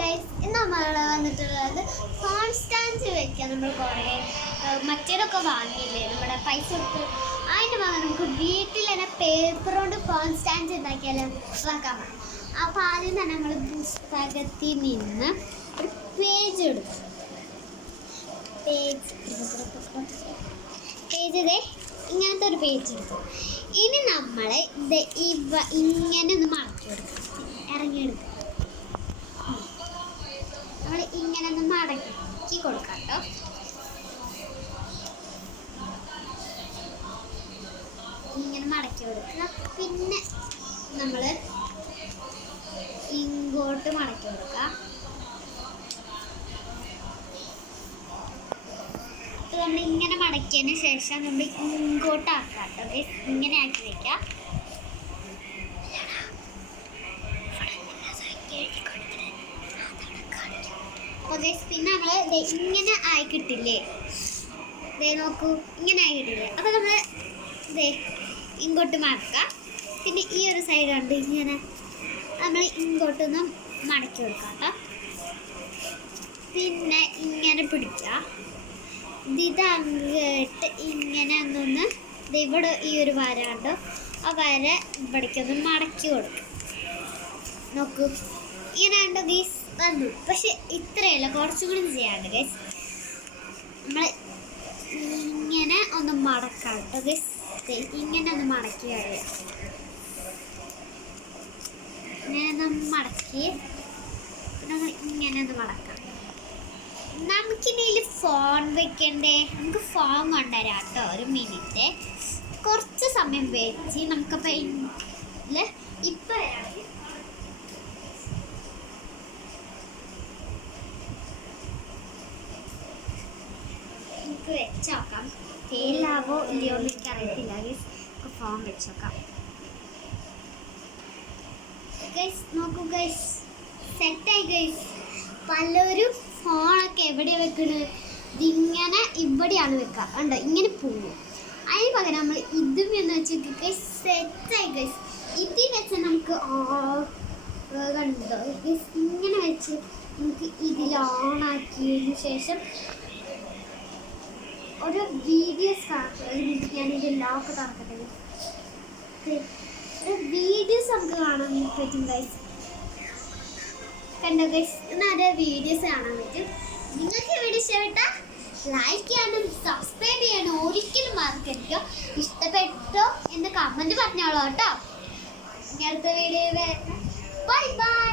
Guys, ഇന്ന് നമ്മൾ വന്നിട്ടുള്ളത് ഫോൺ സ്റ്റാൻഡ് വെക്കാൻ. നമ്മൾ കുറേ മറ്റേതൊക്കെ വാങ്ങിയില്ലേ, നമ്മുടെ പൈസ കൊടുത്ത്. അതിന് പകരം നമുക്ക് വീട്ടിൽ തന്നെ പേപ്പർ കൊണ്ട് ഫോൺ സ്റ്റാൻഡ് ഉണ്ടാക്കിയാലും വെക്കാൻ പറ്റും. അപ്പോൾ ആദ്യം തന്നെ നമ്മൾ പുസ്തകത്തിൽ നിന്ന് ഒരു പേജ് എടുക്കും. പേജ് ഇങ്ങനത്തെ ഒരു പേജ് എടുക്കും. ഇനി നമ്മൾ ഇങ്ങനെ ഒന്ന് മടക്കി കൊടുക്കും, ഇറങ്ങിയെടുക്കും. നമ്മൾ ഇങ്ങനെ ഒന്ന് മടക്കി കൊടുക്കാം കേട്ടോ. ഇങ്ങനെ മടക്കി കൊടുക്കുക. പിന്നെ നമ്മൾ ഇങ്ങോട്ട് മടക്കി കൊടുക്കുക. നമ്മൾ ഇങ്ങനെ മടക്കിയതിന് ശേഷം നമ്മൾ ഇങ്ങോട്ട് ആക്കാം കേട്ടോ. ഇങ്ങനെ ആക്കി വെക്കാം. പിന്നെ നമ്മൾ ഇങ്ങനെ ആയി കിട്ടില്ലേ, നോക്കൂ, ഇങ്ങനെ ആയി കിട്ടില്ലേ. അപ്പോൾ നമ്മൾ ഇങ്ങോട്ട് മടക്കാം. പിന്നെ ഈ ഒരു സൈഡ് ഉണ്ട്, ഇങ്ങനെ നമ്മൾ ഇങ്ങോട്ടൊന്ന് മടക്കി കൊടുക്കാം കേട്ടോ. പിന്നെ ഇങ്ങനെ പിടിക്കാം. ഇതങ്ങോട്ട് ഇങ്ങനെ ഒന്നൊന്ന് ഇവിടെ ഈ ഒരു വര ഉണ്ടോ, ആ വര ഇവിടേക്കൊന്ന് മടക്കി കൊടുക്കും. നോക്കൂ, ഇങ്ങനെ ഉണ്ട് ഗൈസ് വന്നു. പക്ഷെ ഇത്രയല്ല, കുറച്ചും കൂടി ചെയ്യാണ്ട് ഗൈസ്. നമ്മൾ ഇങ്ങനെ ഒന്ന് മടക്കാം കേട്ടോ ഗൈസ്. ഇങ്ങനെ ഒന്ന് മടക്കി കഴിയാം. ഇങ്ങനെ ഒന്ന് മടക്കി നമ്മൾ ഇങ്ങനെ ഒന്ന് മടക്കാം. നമുക്കിതിൽ ഫോൺ വെക്കണ്ടേ, നമുക്ക് ഫോൺ കൊണ്ടുവരാം കേട്ടോ. ഒരു മിനിറ്റ്, കുറച്ച് സമയം വെച്ച് നമുക്കപ്പോൾ ഇപ്പം വരാം. നമുക്ക് വെച്ച് നോക്കാം. ഫെയിലാവോ ഇല്ലയോ എന്ന് എനിക്കറിയത്തില്ല ഗൈസ്. നമുക്ക് ഫോൺ വെച്ച് നോക്കാം ഗൈസ്. നോക്കൂ ഗൈസ്, സെറ്റായി ഗൈസ്. പലരും ഫോണൊക്കെ എവിടെയാണ് വെക്കുന്നത്, ഇതിങ്ങനെ ഇവിടെയാണ് വെക്കുക. കണ്ടോ, ഇങ്ങനെ പോകും. അതിന് പകരം നമ്മൾ ഇതും എന്ന് വെച്ച് ഗൈസ് സെറ്റായി ഗൈസ്. ഇതിൽ വെച്ച് നമുക്ക് കണ്ടോ ഗൈസ്, ഇങ്ങനെ വെച്ച് നമുക്ക് ഇതിൽ ഓണാക്കിയതിന് ശേഷം ഒരു വീഡിയോസ് കാണാം. ഞാനിത് ലോക്ക് തുറക്കട്ടെ. വീഡിയോസ് നമുക്ക് കാണാൻ പറ്റും ഗൈസ്. കണ്ടോ ഗൈസ്, നല്ല വീഡിയോസ് കാണാൻ പറ്റും. നിങ്ങൾക്ക് വീഡിയോ ഇഷ്ടപ്പെട്ടാൽ ലൈക്ക് ചെയ്യാനും സബ്സ്ക്രൈബ് ചെയ്യാനും ഒരിക്കലും മറക്കരുത്. ഇഷ്ടപ്പെട്ടോ എന്ന് കമൻറ്റ് പറഞ്ഞോളൂ കേട്ടോ. ഇനി അടുത്ത വീഡിയോ ബൈ ബൈ.